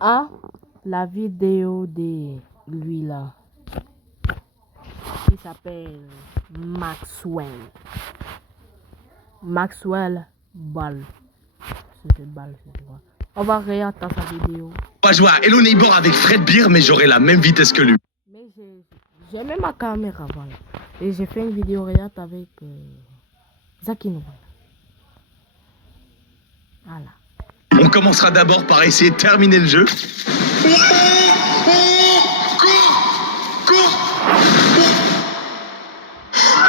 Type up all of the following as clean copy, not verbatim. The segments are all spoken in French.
regarde la vidéo de lui là. Il s'appelle Maxwell. Maxwell Ball. C'était Ball, c'est quoi. On va regarder sa vidéo. On va jouer à Hello Neighbor avec Fred Beer, mais j'aurai la même vitesse que lui. Mais j'ai même ma caméra, voilà. Et j'ai fait une vidéo regarde avec Zakino. Voilà. On commencera d'abord par essayer de terminer le jeu.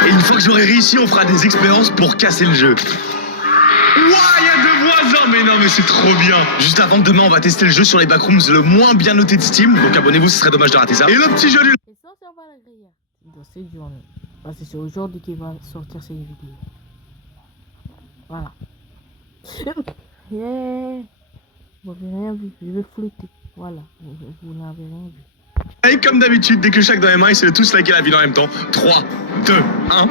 Et une fois que j'aurai réussi, on fera des expériences pour casser le jeu. Ouah, il y a deux voisins. Mais non, mais c'est trop bien. Juste avant demain, on va tester le jeu sur les backrooms le moins bien noté de Steam. Donc abonnez-vous, ce serait dommage de rater ça. Et le petit jeu du... Et ça, on va la griller. Dans cette journée. Parce que c'est aujourd'hui qu'il va sortir cette vidéo. Voilà. Yeah. Vous n'avez rien vu. Je vais flotter. Voilà. Vous n'avez rien vu. Et comme d'habitude, dès que le chaque dans les mains, ils se tous liker la vidéo en même temps. 3, 2, 1.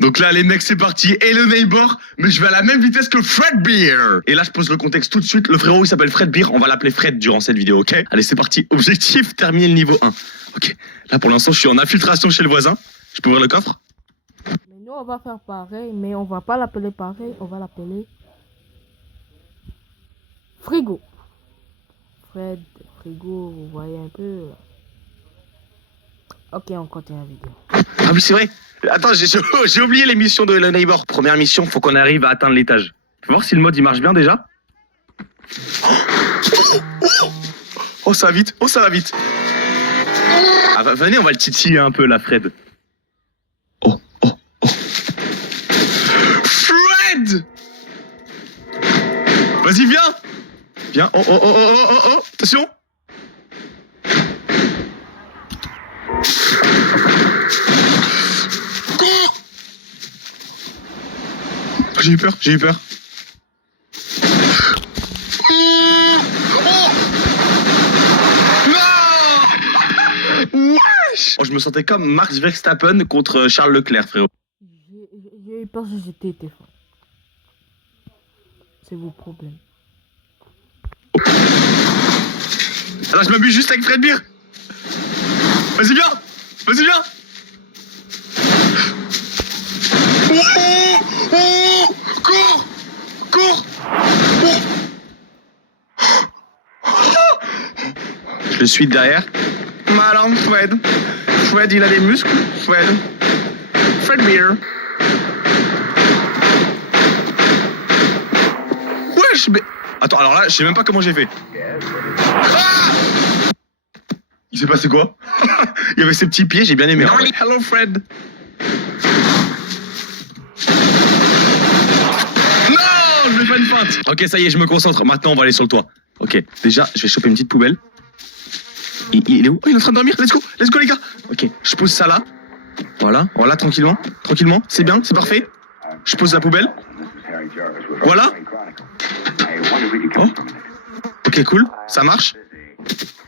Donc là, les mecs, c'est parti. Hello Neighbor, mais je vais à la même vitesse que Fred Beer. Et là, je pose le contexte tout de suite. Le frérot, il s'appelle Fred Beer. On va l'appeler Fred durant cette vidéo, ok? Allez, c'est parti. Objectif, terminer le niveau 1. Ok. Là, pour l'instant, je suis en infiltration chez le voisin. Je peux ouvrir le coffre? Mais nous, on va faire pareil, mais on va pas l'appeler pareil. On va l'appeler Frigo. Fred, Frigo, vous voyez un peu. Ok, on continue la vidéo. Ah oui, c'est vrai. Attends, j'ai oublié les missions de Hello Neighbor. Première mission, faut qu'on arrive à atteindre l'étage. Faut voir si le mode il marche bien déjà. Oh, ça va vite. Oh, ça va vite. Ah, venez, on va le titiller un peu là, Fred. Oh. Fred! Vas-y, viens. Viens. Oh. Attention. J'ai eu peur. Wesh! Oh, je me sentais comme Max Verstappen contre Charles Leclerc, frérot. J'ai eu peur que j'étais téléphone. C'est vos problèmes. Alors je m'amuse juste avec Fred Beer. Vas-y viens. Cours. Je le suis derrière. Malin Fred. Fred, il a des muscles. Fred Beer. Wesh, mais... Attends, alors là, je sais même pas comment j'ai fait. Ah! Il s'est passé quoi? Il y avait ses petits pieds, j'ai bien aimé. Hello Fred. Non, je vais pas une feinte. Ok, ça y est, je me concentre. Maintenant, on va aller sur le toit. Ok, déjà, je vais choper une petite poubelle. Il est où? Oh, il est en train de dormir. Let's go les gars. Ok, je pose ça là. Voilà, tranquillement. C'est bien, c'est parfait. Je pose la poubelle. Voilà. Oh. Ok, cool, ça marche.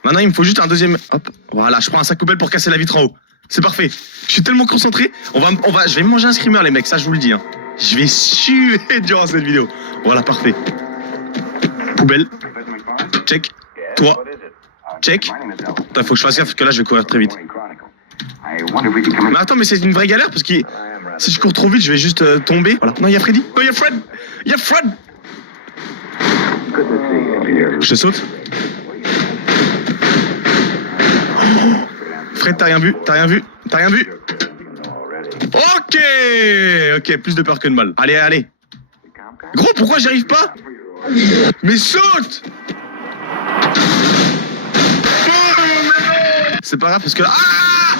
Maintenant, il me faut juste un deuxième. Hop, voilà, je prends un sac poubelle pour casser la vitre en haut. C'est parfait. Je suis tellement concentré. Je vais manger un screamer, les mecs, ça je vous le dis. Hein. Je vais suer durant cette vidéo. Voilà, parfait. Poubelle. Check. Toi. Check. Attends, faut que je fasse gaffe parce que là, je vais courir très vite. Mais attends, mais c'est une vraie galère parce que si je cours trop vite, je vais juste tomber. Voilà. Non, il y a Freddy. Non, il y a Fred. Je saute. Fred, t'as rien vu. Ok, plus de peur que de mal. Allez. Gros, pourquoi j'y arrive pas? Mais saute! C'est pas grave parce que là... Ah!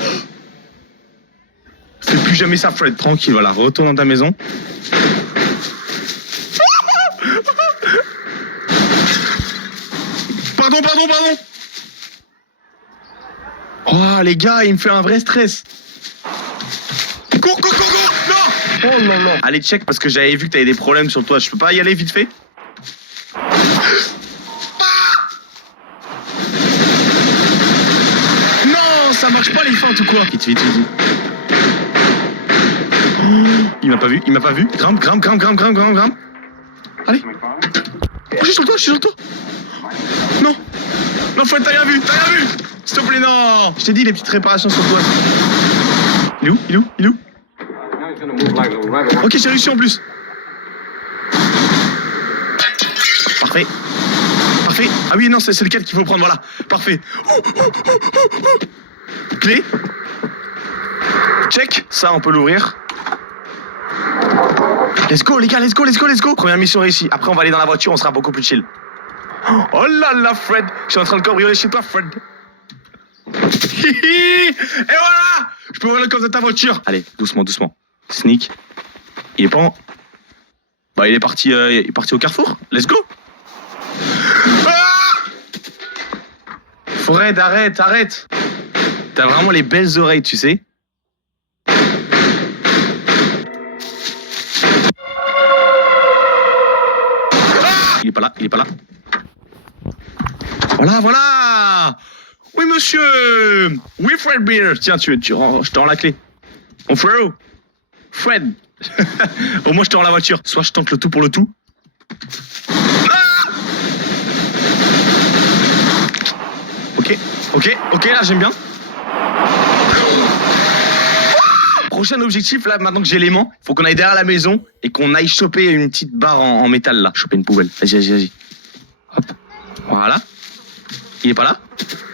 Fais plus jamais ça, Fred. Tranquille, voilà. Retourne dans ta maison. Pardon. Oh, les gars, il me fait un vrai stress. Cours, non! Oh non. Allez, check, parce que j'avais vu que t'avais des problèmes sur toi. Je peux pas y aller vite fait? Non, ça marche pas les feintes ou quoi? Vite. Il m'a pas vu. Grimpe. Allez. Oh, je suis sur le toit. Non, Fred, t'as rien vu, s'il te plaît, non. Je t'ai dit les petites réparations sur toi. Il est où? Ok, j'ai réussi en plus. Parfait. Ah oui, non, c'est lequel qu'il faut prendre, voilà. Parfait. Clé. Check. Ça, on peut l'ouvrir. Let's go, les gars, let's go. Première mission réussie. Après, on va aller dans la voiture, on sera beaucoup plus chill. Oh là là, Fred. Je suis en train de cambrioler chez toi, Fred. Et voilà. Je peux ouvrir le coffre de ta voiture. Allez, doucement. Sneak. Il est pas en... Bah, il est parti au carrefour. Let's go. Ah, Fred, arrête. T'as vraiment les belles oreilles, tu sais. Il est pas là. Voilà. Oui, monsieur. Oui, Fred Beer. Tiens, je te rends la clé. Mon frérot. Fred. Au moins, je te rends la voiture. Soit je tente le tout pour le tout. Ah, ok, là, j'aime bien. Prochain objectif, là, maintenant que j'ai l'aimant, faut qu'on aille derrière la maison et qu'on aille choper une petite barre en métal, là. Choper une poubelle. Vas-y. Hop. Voilà. Il est pas là?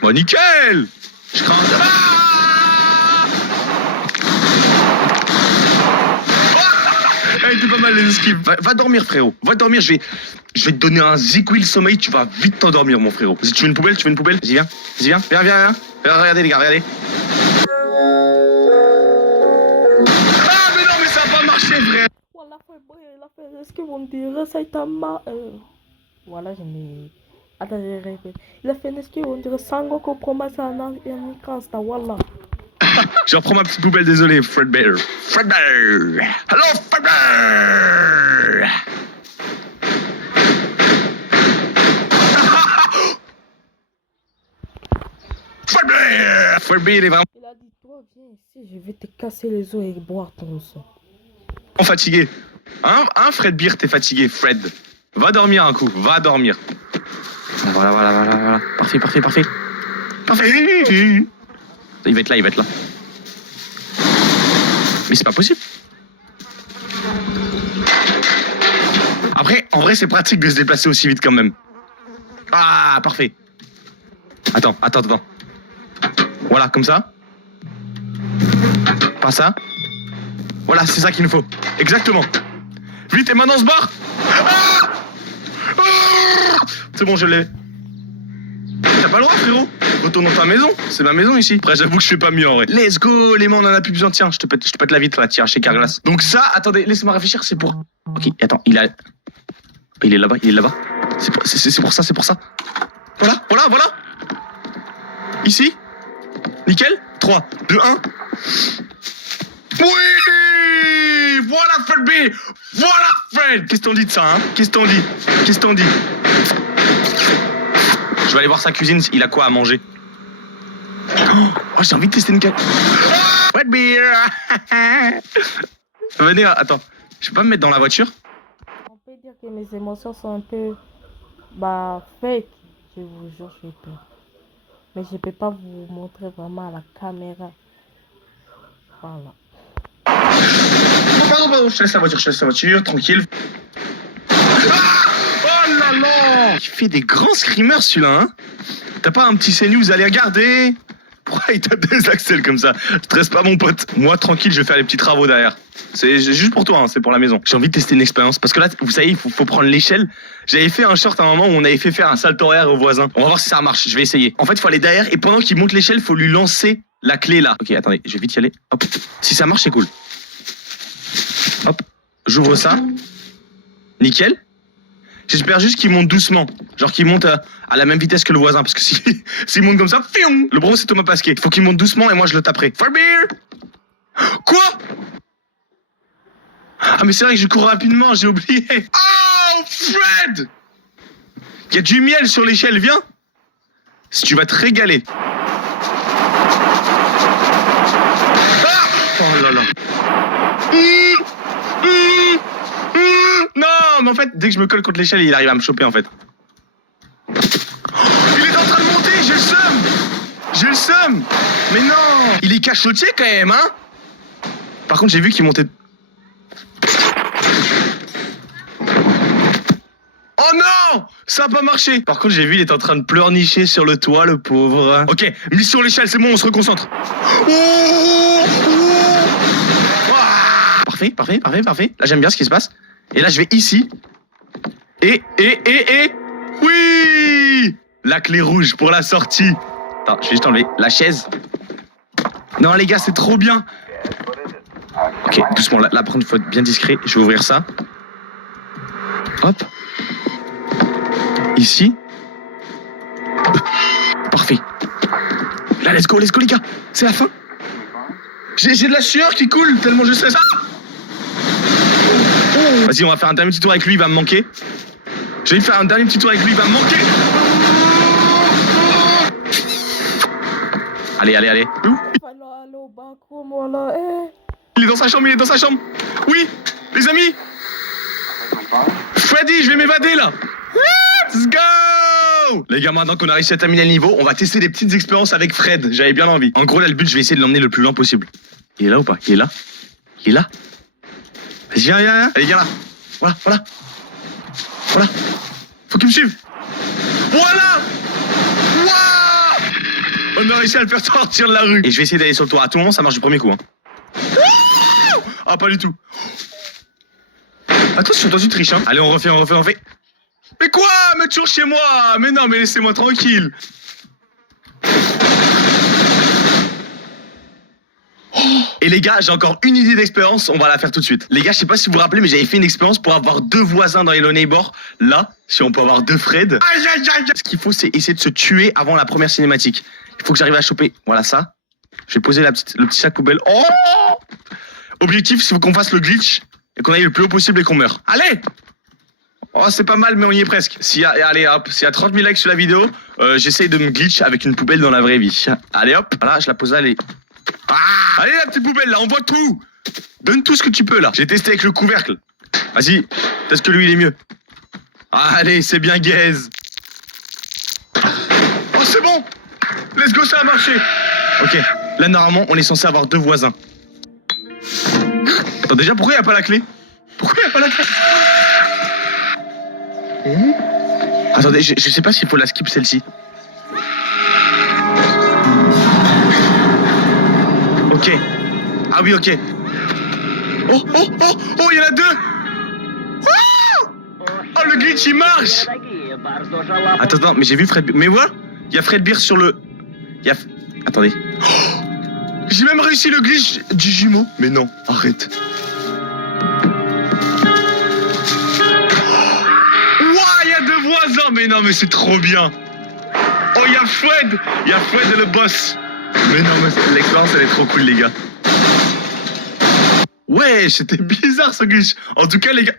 Bon, nickel! Je crains. Il était pas mal les esquives. Va dormir, frérot. Va dormir, je vais te donner un zigouille sommeil, tu vas vite t'endormir, mon frérot. Si tu veux une poubelle? Vas-y, viens. Viens. Regardez, les gars, regardez. Ah, mais non, mais ça va pas marcher, frère. Voilà, il a fait ce que vous me direz, Saitama. Voilà, je me... Attends, je répète. Il a fait ce que vous me direz, Sangoku promesse à un écran, voilà. Je reprends ma petite poubelle, désolé, Fred Bear. Hello, Fred Bear. Fred Bear, il est vraiment Il a dit, toi, viens ici, je vais te casser les os et boire ton sang. fatigué. Hein, Fred Bear, t'es fatigué, Fred. Va dormir un coup, Voilà. Parfait. Il va être là. Mais c'est pas possible. Après, en vrai, c'est pratique de se déplacer aussi vite quand même. Ah, parfait. Attends. Voilà, comme ça. Pas ça. Voilà, c'est ça qu'il nous faut. Exactement. Vite, et maintenant on se barre. Ah, c'est bon, je l'ai. T'as pas le droit, frérot. Retourne dans ta maison. C'est ma maison ici. Après, j'avoue que je fais pas mieux en vrai. Let's go, les mains, on en a plus besoin. Tiens, je te pète la vitre là, tiens, chez Carglass. Donc ça, attendez, laisse-moi réfléchir, c'est pour... Ok, attends, il est là-bas. C'est pour ça. Voilà. Ici. Nickel. 3, 2, 1. Oui. Voilà, Fred B. Voilà, Fred. Qu'est-ce qu'on dit de ça, hein? Qu'est-ce qu'on dit? Je vais aller voir sa cuisine, il a quoi à manger. Oh, j'ai envie de tester une cake. Fred Beer. Venez, attends. Je peux pas me mettre dans la voiture? On peut dire que mes émotions sont un peu... fake. Je vous jure, j'ai peur. Mais je peux pas vous montrer vraiment à la caméra. Voilà. Oh, pardon, je te laisse la voiture, tranquille. Oh là là! Il fait des grands screamers celui-là, hein? T'as pas un petit CNews à aller regarder? Pourquoi il tape des axles comme ça? Stresse pas mon pote. Moi, tranquille, je vais faire les petits travaux derrière. C'est juste pour toi, hein, c'est pour la maison. J'ai envie de tester une expérience. Parce que là, vous savez, il faut prendre l'échelle. J'avais fait un short à un moment où on avait fait faire un salto horaire au voisin. On va voir si ça marche, je vais essayer. En fait, il faut aller derrière et pendant qu'il monte l'échelle, il faut lui lancer la clé là. Ok, attendez, je vais vite y aller. Hop. Si ça marche, c'est cool. Hop, j'ouvre ça. Nickel. J'espère juste qu'il monte doucement. Genre qu'il monte à la même vitesse que le voisin. Parce que s'il monte comme ça, fion, le bro c'est Thomas Pasquet. Faut qu'il monte doucement et moi je le taperai. Fred Beer. Quoi? Ah mais c'est vrai que je cours rapidement, j'ai oublié. Oh Fred! Il y a du miel sur l'échelle, viens. Si tu vas te régaler. Ah, oh là là. Non, mais en fait, dès que je me colle contre l'échelle, il arrive à me choper en fait. Oh, il est en train de monter, le seum. J'ai le seum. Mais non. Il est cachotier quand même, hein. Par contre, j'ai vu qu'il montait... Oh non! Ça a pas marché. Par contre, j'ai vu, il est en train de pleurnicher sur le toit, le pauvre. Ok, mission l'échelle, c'est bon, on se reconcentre. Parfait, parfait, parfait, parfait. Là, j'aime bien ce qui se passe. Et là, je vais ici. Et... Oui! La clé rouge pour la sortie. Attends, je vais juste enlever la chaise. Non, les gars, c'est trop bien. Ok, doucement. Là, par contre, il faut être bien discret. Je vais ouvrir ça. Hop. Ici. Parfait. Là, let's go, les gars. C'est la fin. J'ai de la sueur qui coule tellement je sais ça. Vas-y, on va faire un dernier petit tour avec lui, il va me manquer. Je vais faire un dernier petit tour avec lui, il va me manquer. Allez. Allô, allô, backroom, voilà, Il est dans sa chambre, Oui, les amis. Freddy, je vais m'évader là. Let's go. Les gars, maintenant qu'on a réussi à terminer le niveau, on va tester des petites expériences avec Fred. J'avais bien envie. En gros, là, le but, je vais essayer de l'emmener le plus loin possible. Il est là ou pas? Il est là. Vas-y, viens. Allez, viens là. Voilà. Faut qu'il me suive. Voilà. Wow. On a réussi à le faire sortir de la rue. Et je vais essayer d'aller sur le toit. À tout moment, ça marche du premier coup. Hein. Ah, pas du tout. Attention, tu triches. Hein. Allez, on refait. Mais quoi? Mais toujours chez moi. Mais non, mais laissez-moi tranquille. Et les gars, j'ai encore une idée d'expérience, on va la faire tout de suite. Les gars, je sais pas si vous vous rappelez, mais j'avais fait une expérience pour avoir 2 voisins dans Hello Neighbor. Là, si on peut avoir 2 Fred. Aïe. Ce qu'il faut, c'est essayer de se tuer avant la première cinématique. Il faut que j'arrive à choper, voilà ça. Je vais poser le petit sac poubelle. Oh! Objectif, il faut qu'on fasse le glitch et qu'on aille le plus haut possible et qu'on meure. Allez! Oh, c'est pas mal, mais on y est presque. Allez, hop, s'il y a 30 000 likes sur la vidéo, j'essaye de me glitch avec une poubelle dans la vraie vie. Allez, hop, voilà, je la pose là, allez. Ah, allez, la petite poubelle, là, on voit tout. Donne tout ce que tu peux, là. J'ai testé avec le couvercle. Vas-y, peut-être que lui, il est mieux. Allez, c'est bien gaze. Oh, c'est bon. Let's go, ça a marché. Ok, là, normalement, on est censé avoir 2 voisins. Attends, déjà, pourquoi il n'y a pas la clé? Attendez, je sais pas s'il faut la skip celle-ci. Ok. Ah oui, ok. Oh, il y en a 2. Oh, le glitch, il marche. Attends, mais j'ai vu Fred... Mais voilà, il y a Fred Beer sur le... Attendez. Oh, j'ai même réussi le glitch du jumeau. Mais non, arrête. Il y a 2 voisins, mais non, mais c'est trop bien. Oh, il y a Fred et le boss. Mais non, mais l'expérience, elle est trop cool, les gars. Ouais, c'était bizarre, ce glitch. En tout cas, les gars...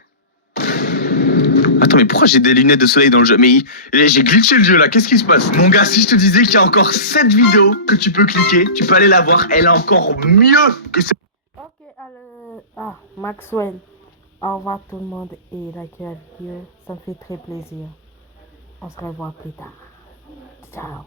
Attends, mais pourquoi j'ai des lunettes de soleil dans le jeu? Mais j'ai glitché le jeu, là. Qu'est-ce qui se passe? Mon gars, si je te disais qu'il y a encore 7 vidéos que tu peux cliquer, tu peux aller la voir. Elle est encore mieux que ce... Ok, allez. Ah, Maxwell. Au revoir tout le monde et likez la vidéo. Ça me fait très plaisir. On se revoit plus tard. Ciao.